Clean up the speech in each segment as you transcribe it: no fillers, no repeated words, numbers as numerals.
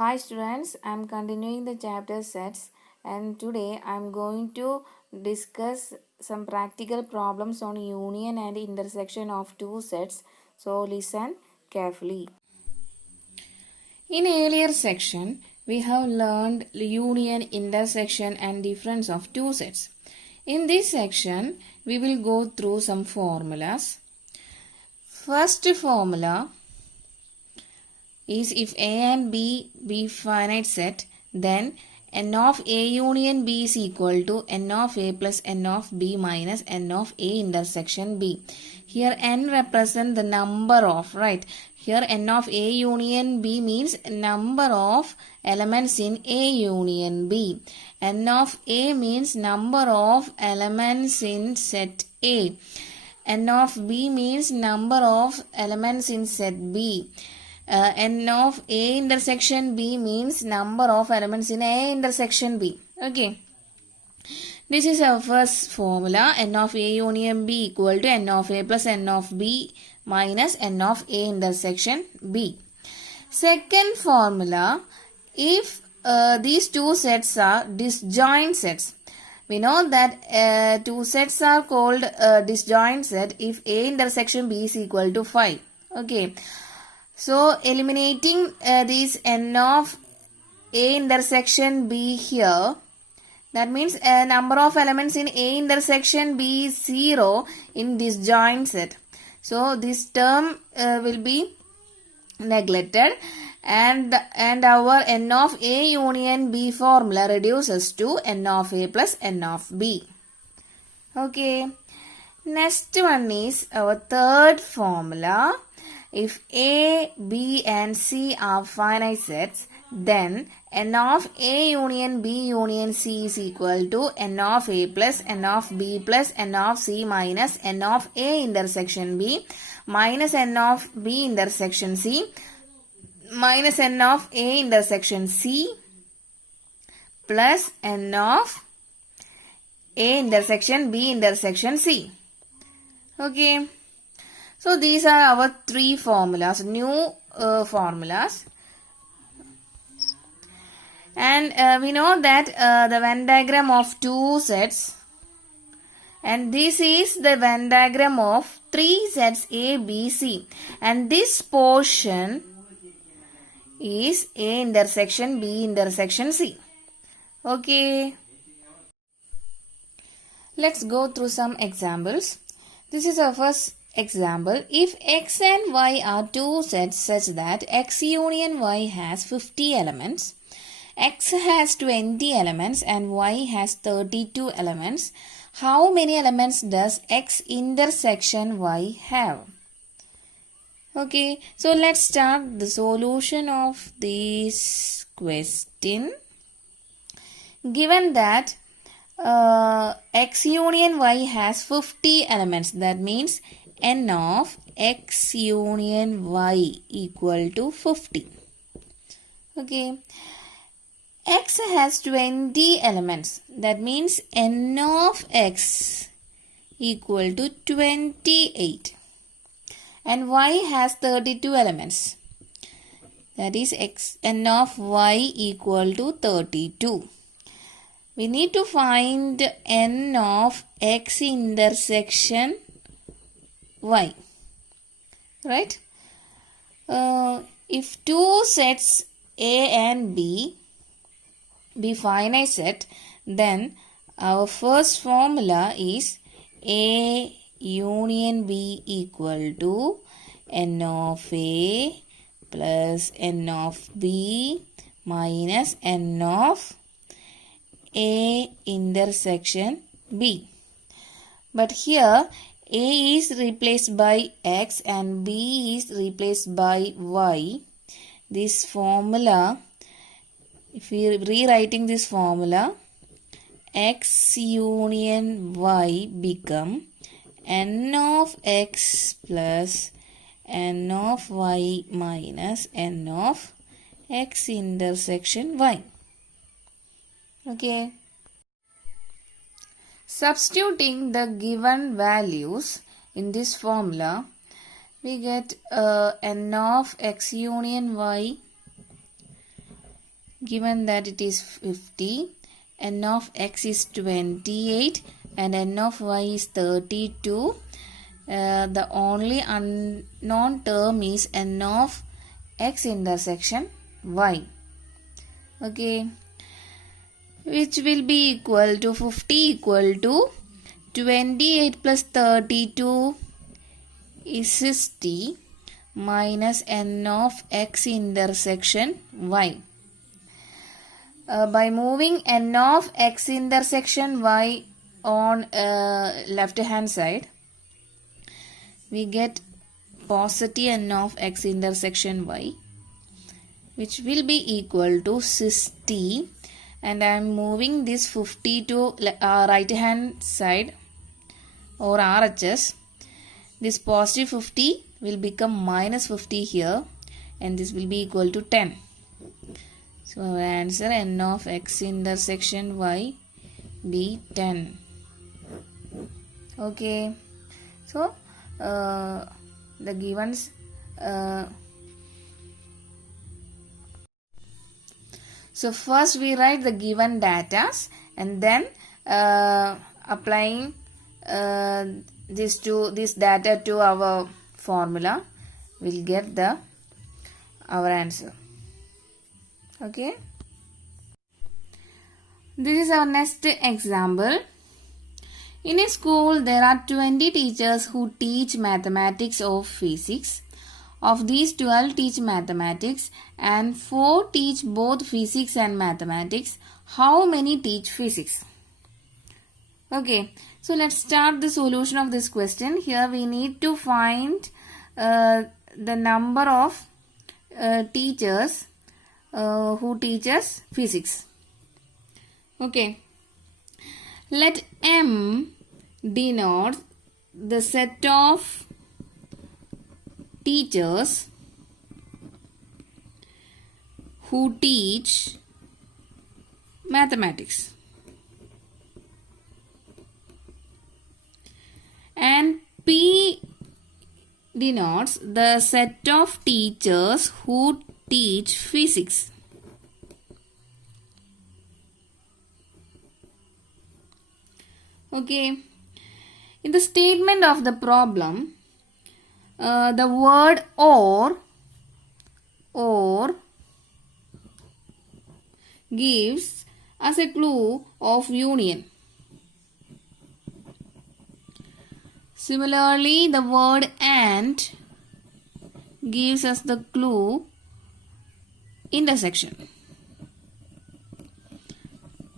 Hi students, I am continuing the chapter sets and today I am going to discuss some practical problems on union and intersection of two sets. So listen carefully. In earlier section, we have learned union, intersection and difference of two sets. In this section, we will go through some formulas. First formula is if A and B be finite set, then n of A union B is equal to n of A plus n of B minus n of A intersection B. Here n represent the number of, right? Here n of A union B means number of elements in A union B. N of A means number of elements in set A. N of B means number of elements in set B. N of A intersection B means number of elements in A intersection B. Okay. This is our first formula. N of A union B equal to N of A plus N of B minus N of A intersection B. Second formula, if these two sets are disjoint sets. We know that two sets are called disjoint set if A intersection B is equal to 5. Okay. So, eliminating this n of A intersection B here, that means a number of elements in A intersection B is 0 in disjoint set. So, this term will be neglected and our n of A union B formula reduces to n of A plus n of B. Okay. Next one is our third formula. If A, B and C are finite sets, then n of A union B union C is equal to n of A plus n of B plus n of C minus n of A intersection B minus n of B intersection C minus n of A intersection C plus n of A intersection B intersection C. Okay. So these are our three formulas, new formulas. And we know that the Venn diagram of two sets, and this is the Venn diagram of three sets A, B, C. And this portion is A intersection B intersection C. Okay. Let's go through some examples. This is our first example. If X and Y are two sets such that X union Y has 50 elements, X has 20 elements and Y has 32 elements, how many elements does X intersection Y have? Okay, so let's start the solution of this question. Given that X union Y has 50 elements, that means n of X union Y equal to 50. Okay. X has 20 elements. That means n of X equal to 28. And Y has 32 elements. That is n of Y equal to 32. We need to find n of X intersection Y. Right? If two sets A and B be finite set, then our first formula is A union B equal to n of A plus n of B minus n of A intersection B. But here A is replaced by X and B is replaced by Y. This formula, if we are rewriting this formula, X union Y become n of X plus n of Y minus n of X intersection Y. Okay. Substituting the given values in this formula, we get n of X union Y given that it is 50, n of x is 28 and n of y is 32. The only unknown term is n of x intersection y. Okay, which will be equal to 50 equal to 28 plus 32 is 60 minus n of x intersection y. By moving n of x intersection y on left hand side, we get positive n of x intersection y, which will be equal to 60, and I am moving this 50 to right hand side or RHS. This positive 50 will become minus 50 here, and this will be equal to 10. So our answer n of x intersection y be 10. Okay, so the givens so first we write the given datas and then applying this data to our formula, we'll get our answer. Okay, this is our next example. In a school, there are 20 teachers who teach mathematics or physics. Of these, 12 teach mathematics and 4 teach both physics and mathematics. How many teach physics? Okay, so let's start the solution of this question. Here we need to find the number of teachers who teaches physics. Okay, let M denote the set of teachers who teach mathematics, and P denotes the set of teachers who teach physics. Okay, in the statement of the problem, the word or gives us a clue of union. Similarly, the word and gives us the clue intersection.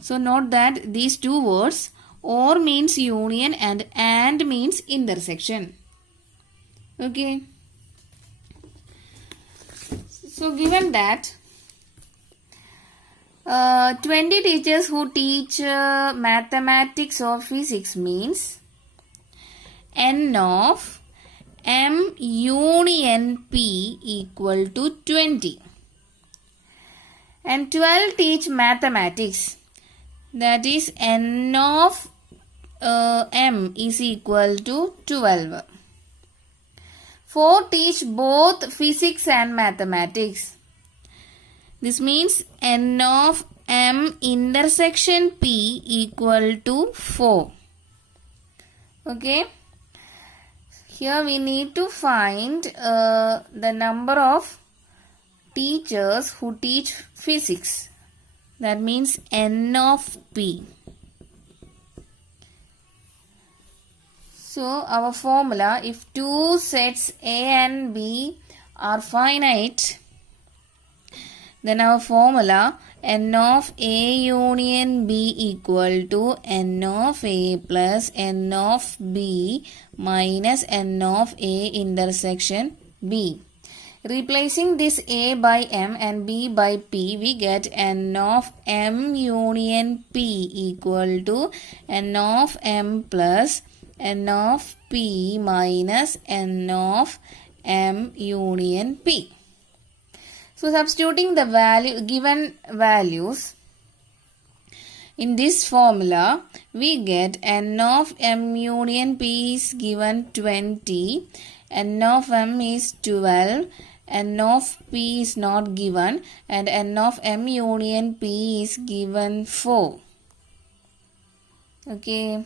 So note that these two words, or means union and means intersection. Okay, so given that 20 teachers who teach mathematics or physics means n of m union p equal to 20, and 12 teach mathematics, that is n of m is equal to 12. 4 teach both physics and mathematics. This means n of m intersection p equal to 4. Okay, here we need to find the number of teachers who teach physics. That means n of p. So our formula, if two sets A and B are finite, then our formula n of A union B equal to n of A plus n of B minus n of A intersection B. Replacing this A by M and B by P, we get n of M union P equal to n of M plus n of P minus n of M union P. So substituting the given values in this formula, we get n of M union P is given 20, n of M is 12, n of p is not given and n of m union p is given 4. Okay.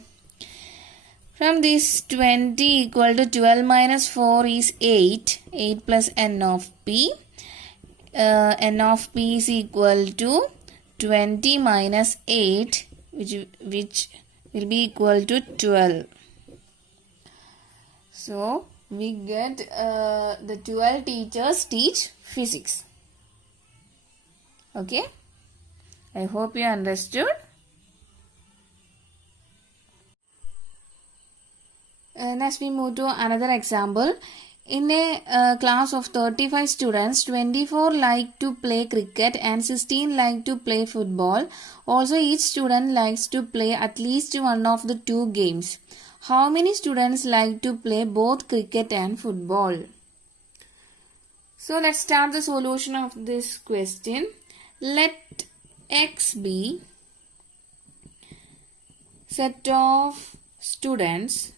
From this 20 equal to 12 minus 4 is 8. 8 plus n of p. N of p is equal to 20 minus 8 which will be equal to 12. So we get the 12 teachers teach physics. Okay. I hope you understood. Next we move to another example. In a class of 35 students, 24 like to play cricket and 16 like to play football. Also, each student likes to play at least one of the two games. How many students like to play both cricket and football? So, let's start the solution of this question. Let X be set of students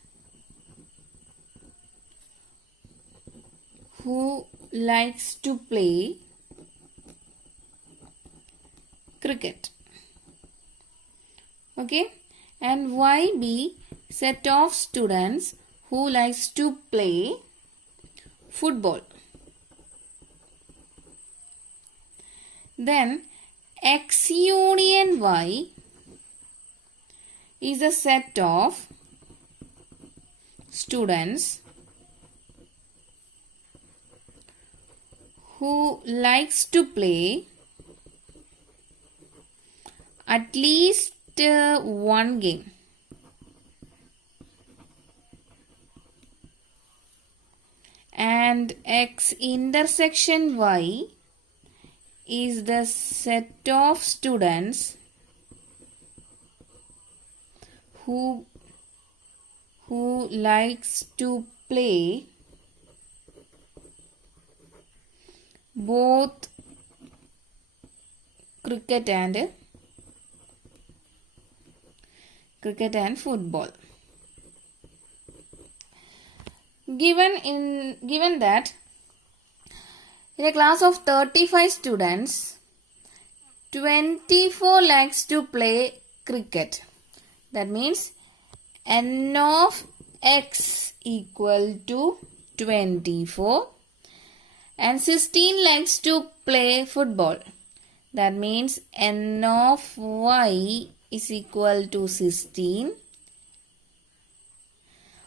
who likes to play cricket. Okay. And Y be set of students who likes to play football. Then X union Y is a set of students who likes to play at least one game. And X intersection Y is the set of students who likes to play both cricket and football. Given that in a class of 35 students, 24 likes to play cricket. That means n of x equal to 24 and 16 likes to play football. That means n of y is equal to 16.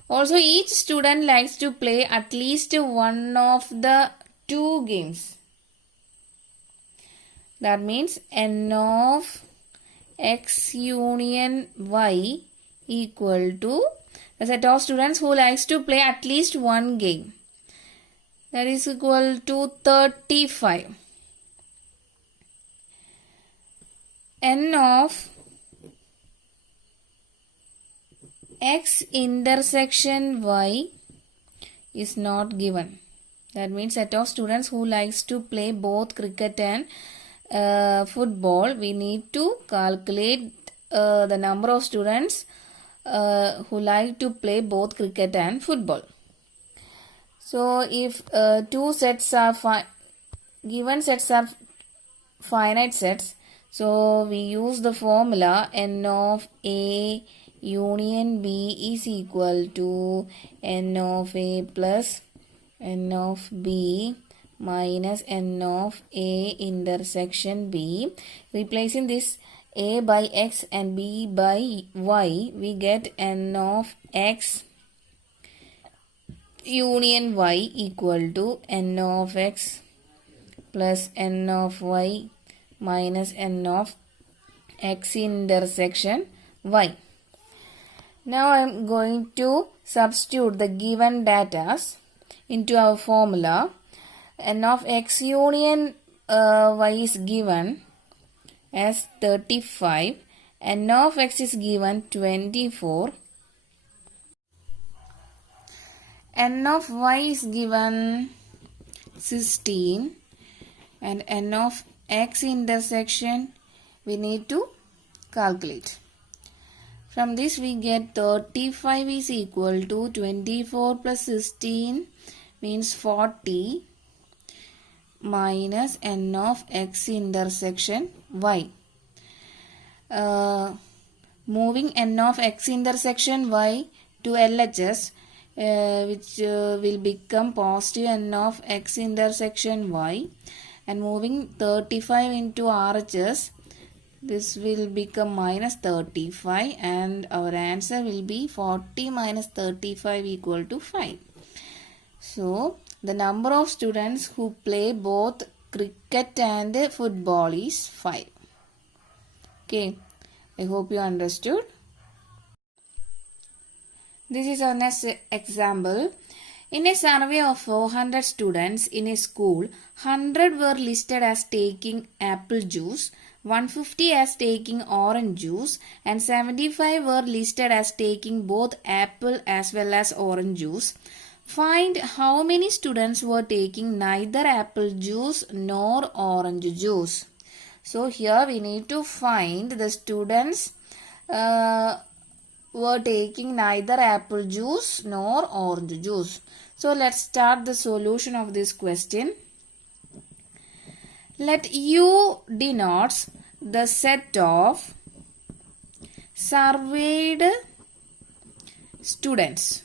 Also, each student likes to play at least one of the two games. That means n of x union y equal to the set of students who likes to play at least one game. That is equal to 35. N of x intersection y is not given. That means set of students who likes to play both cricket and football. We need to calculate the number of students who like to play both cricket and football. So if two sets are given sets are finite sets, so we use the formula n of A union B is equal to n of A plus n of B minus n of A intersection B. Replacing this A by X and B by Y, we get n of X union Y equal to n of X plus n of Y minus n of X intersection Y. Now I am going to substitute the given data into our formula. N of X union Y is given as 35. N of X is given 24. N of Y is given 16. And N of X intersection we need to calculate. From this we get 35 is equal to 24 plus 16 means 40. minus n of x intersection y. Moving n of x intersection y to LHS, which will become positive n of x intersection y, and moving 35 into RHS, this will become minus 35, and our answer will be 40 minus 35 equal to 5. So the number of students who play both cricket and football is 5. Okay, I hope you understood. This is our next example. In a survey of 400 students in a school, 100 were listed as taking apple juice, 150 as taking orange juice, and 75 were listed as taking both apple as well as orange juice. Find how many students were taking neither apple juice nor orange juice. So here we need to find the students were taking neither apple juice nor orange juice. So let's start the solution of this question. Let U denotes the set of surveyed students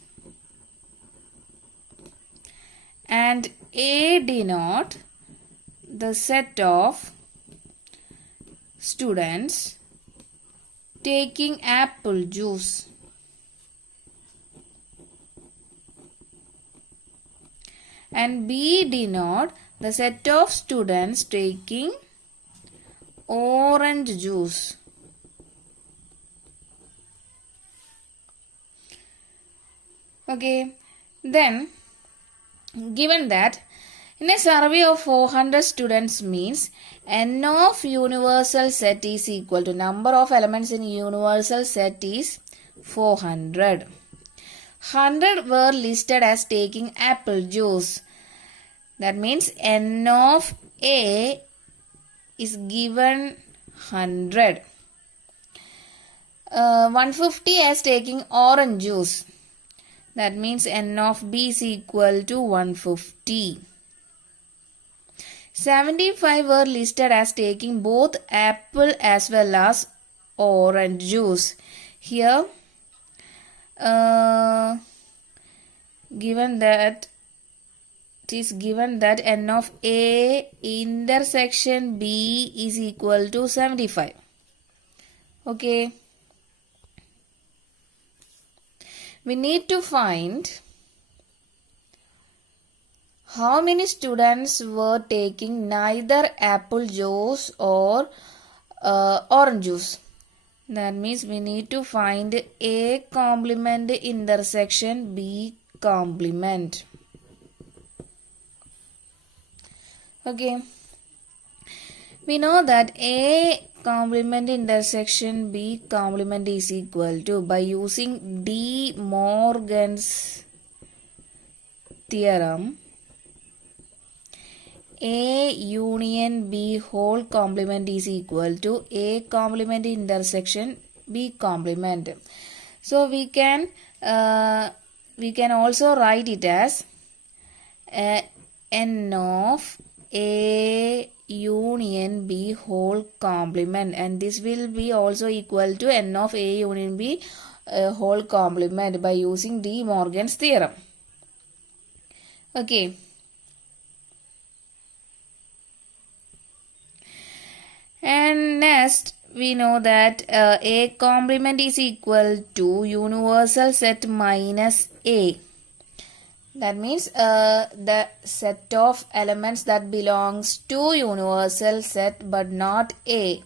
and A denote the set of students taking apple juice. And B denote the set of students taking orange juice. Okay, then given that in a survey of 400 students means n of universal set is equal to number of elements in universal set is 400. 100 were listed as taking apple juice. That means n of A is given 100. 150 as taking orange juice. That means n of B is equal to 150. 75 were listed as taking both apple as well as orange juice. Here, given that it is given that n of A intersection B is equal to 75. Okay. We need to find how many students were taking neither apple juice or orange juice. That means we need to find A complement intersection B complement. Okay. We know that A complement intersection B complement is equal to, by using De Morgan's theorem, A union B whole complement is equal to A complement intersection B complement. So we can also write it as n of A union B whole complement, and this will be also equal to n of A union B whole complement by using De Morgan's theorem. Okay. And next we know that A complement is equal to universal set minus A. That means the set of elements that belongs to universal set but not A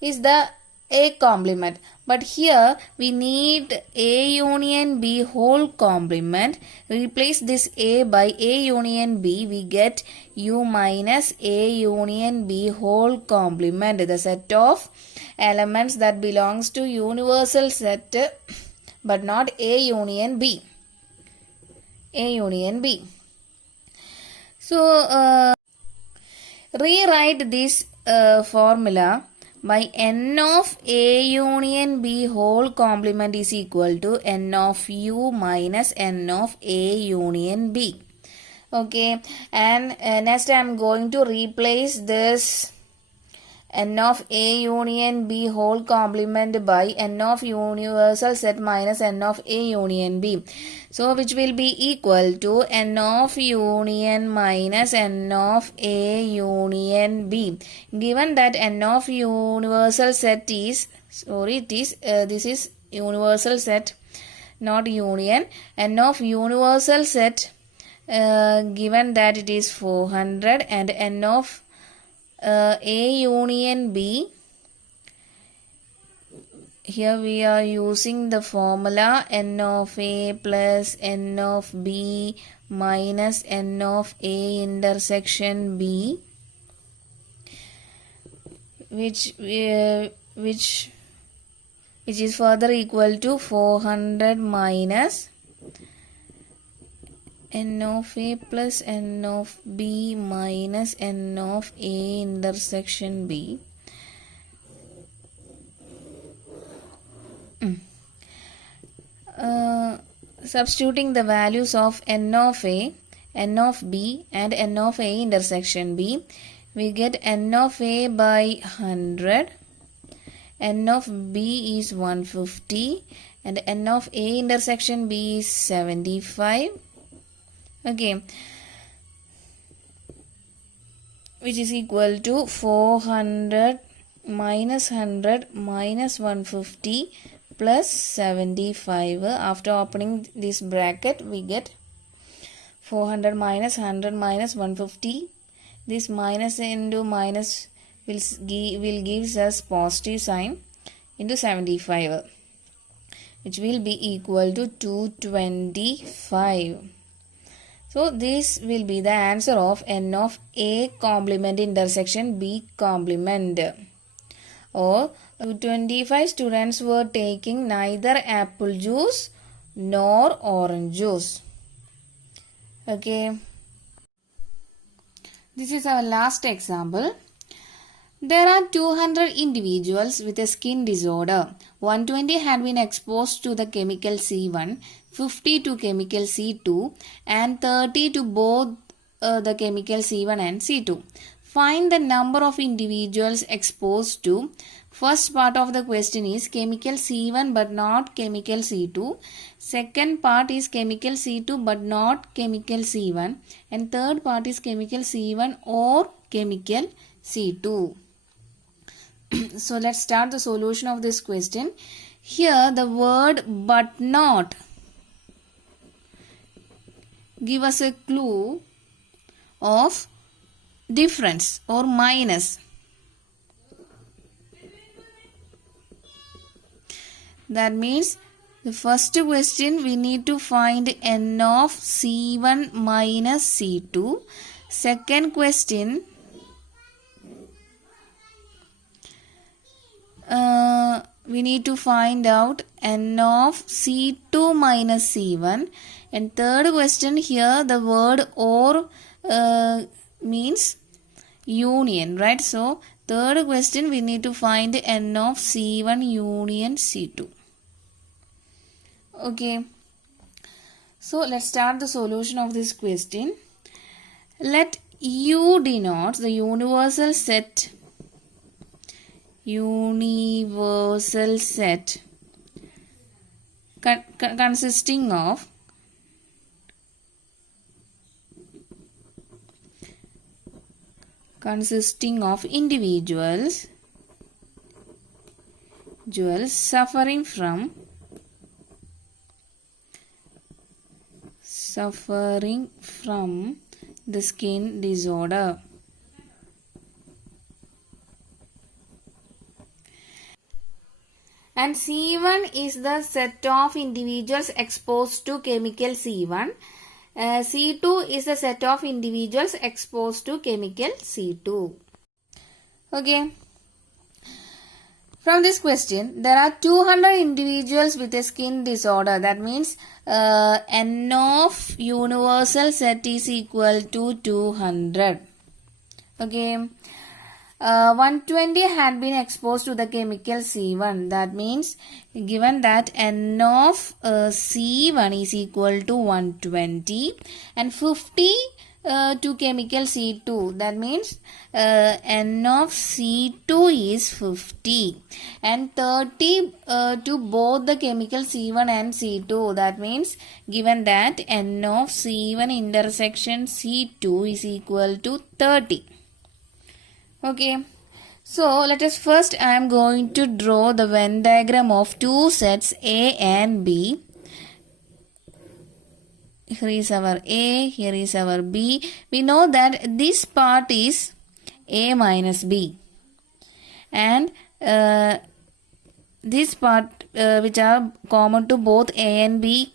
is the A complement. But here we need A union B whole complement. Replace this A by A union B. We get U minus A union B whole complement. The set of elements that belongs to universal set but not A union B. A union B. So rewrite this formula by n of A union B whole complement is equal to n of U minus n of A union B. Okay, and next I am going to replace this n of A union B whole complement by n of universal set minus n of A union B. So which will be equal to n of union minus n of A union B. Given that n of universal set is, this is universal set, not union. N of universal set, given that it is 400, and n of A union B, here we are using the formula n of A plus n of B minus n of A intersection B, which is further equal to 400 minus n of A plus n of B minus n of A intersection B. Substituting the values of n of A, n of B and n of A intersection B, we get n of A by 100, n of B is 150 and n of A intersection B is 75. Okay, which is equal to 400 minus 100 minus 150 plus 75. After opening this bracket, we get 400 minus 100 minus 150. This minus into minus will gives us positive sign into 75, which will be equal to 225. So this will be the answer of n of A complement intersection B complement. Or 25 students were taking neither apple juice nor orange juice. Okay. This is our last example. There are 200 individuals with a skin disorder. 120 had been exposed to the chemical C1, 50 to chemical C2 and 30 to both the chemical C1 and C2. Find the number of individuals exposed to. First part of the question is chemical C1 but not chemical C2. Second part is chemical C2 but not chemical C1. And third part is chemical C1 or chemical C2. So let's start the solution of this question. Here the word but not give us a clue of difference or minus. That means the first question we need to find n of C1 minus C2. Second question, we need to find out n of C2 minus C1. And third question, here the word or means union, right? So third question we need to find n of C1 union C2. Okay. So let's start the solution of this question. Let U denote the universal set consisting of individuals suffering from the skin disorder. And C1 is the set of individuals exposed to chemical C1. C2 is the set of individuals exposed to chemical C2. Okay. From this question, there are 200 individuals with a skin disorder. That means n of universal set is equal to 200. Okay. 120 had been exposed to the chemical C1. That means given that N of C1 is equal to 120 and 50 to chemical C2. That means N of C2 is 50 and 30 to both the chemical C1 and C2. That means given that N of C1 intersection C2 is equal to 30. Okay, so let us first, I am going to draw the Venn diagram of two sets A and B. Here is our A, here is our B. We know that this part is A minus B. And this part which are common to both A and B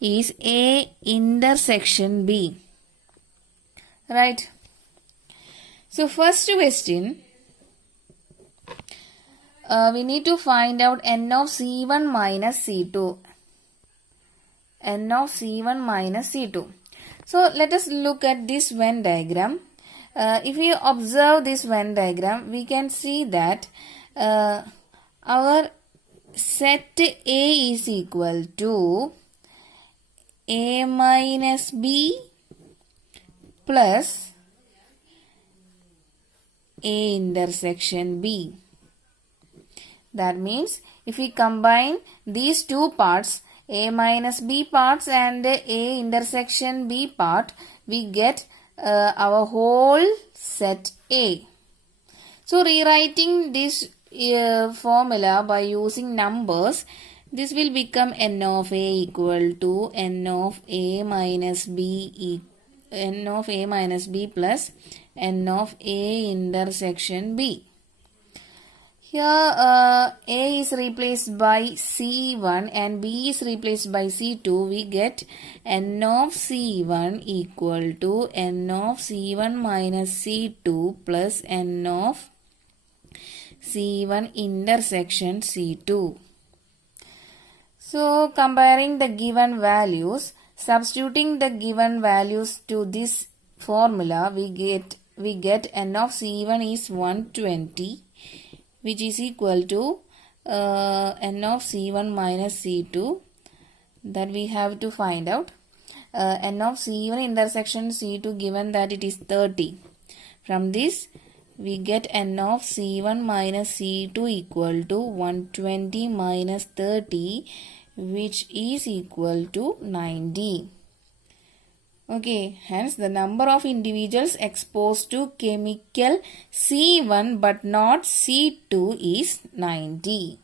is A intersection B. Right. So first question, we need to find out N of C1 minus C2. N of C1 minus C2. So let us look at this Venn diagram. If we observe this Venn diagram, we can see that our set A is equal to A minus B plus A intersection B. That means if we combine these two parts, A minus B parts and A intersection B part, we get our whole set A. So rewriting this formula by using numbers, this will become N of A equal to N of A minus B N of A minus B plus N of A intersection B. Here A is replaced by C1 and B is replaced by C2. We get N of C1 equal to N of C1 minus C2 plus N of C1 intersection C2. So comparing the given values, substituting the given values to this formula, we get N of C1 is 120, which is equal to N of C1 minus C2, that we have to find out. N of C1 intersection C2 given that it is 30. From this we get N of C1 minus C2 equal to 120 minus 30, which is equal to 90. Okay, hence the number of individuals exposed to chemical C1 but not C2 is 90.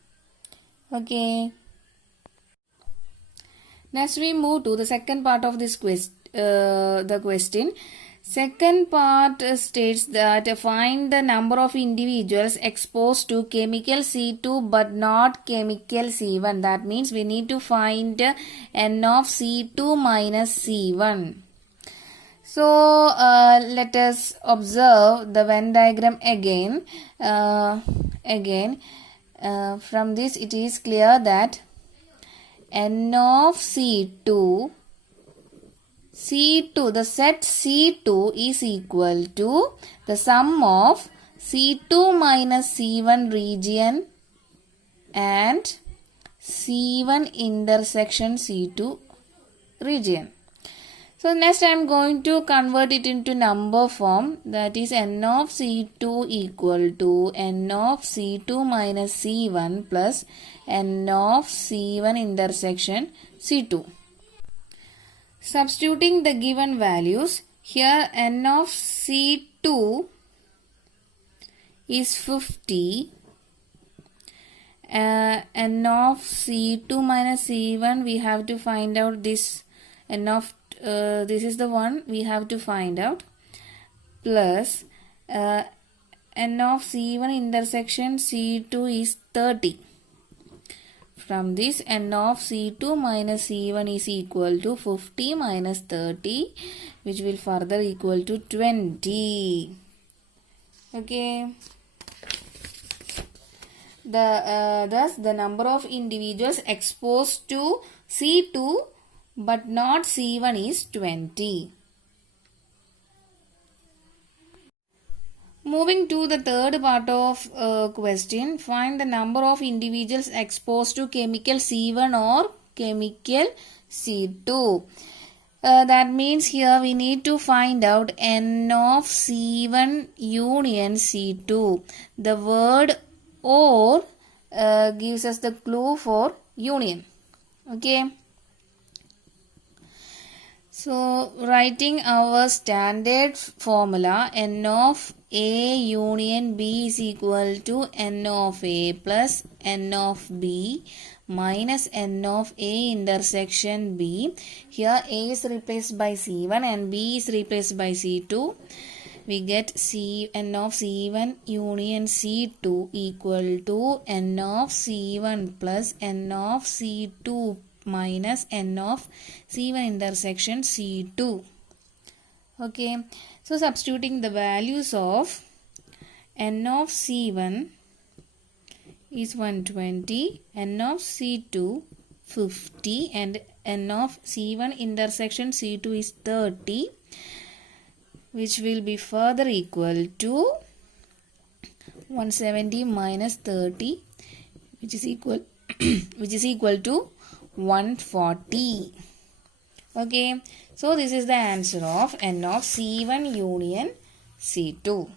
Okay. Next we move to the second part of this question. Second part states that find the number of individuals exposed to chemical C2 but not chemical C1. That means we need to find N of C2 minus C1. So let us observe the Venn diagram again. From this it is clear that N of C2, the set C2 is equal to the sum of C2 minus C1 region and C1 intersection C2 region. So next I am going to convert it into number form, that is N of C2 equal to N of C2 minus C1 plus N of C1 intersection C2. Substituting the given values, here N of C2 is 50, N of C2 minus C1 we have to find out this N of this is the one we have to find out, plus N of C1 intersection C2 is 30. From this N of C2 minus C1 is equal to 50 minus 30, which will further equal to 20. Okay. Thus the number of individuals exposed to C2 but not C1 is 20. Moving to the third part of question, find the number of individuals exposed to chemical C1 or chemical C2. That means here we need to find out N of C1 union C2. The word or gives us the clue for union. Okay. So, writing our standard formula, N of A union B is equal to N of A plus N of B minus N of A intersection B. Here A is replaced by C1 and B is replaced by C2. We get N of C1 union C2 equal to N of C1 plus N of C2 minus N of C1 intersection C2. Okay, so substituting the values of N of C1 is 120, N of C2 50 and N of C1 intersection C2 is 30, which will be further equal to 170 minus 30, which is equal to 140. Okay, so this is the answer of N of C1 union C2.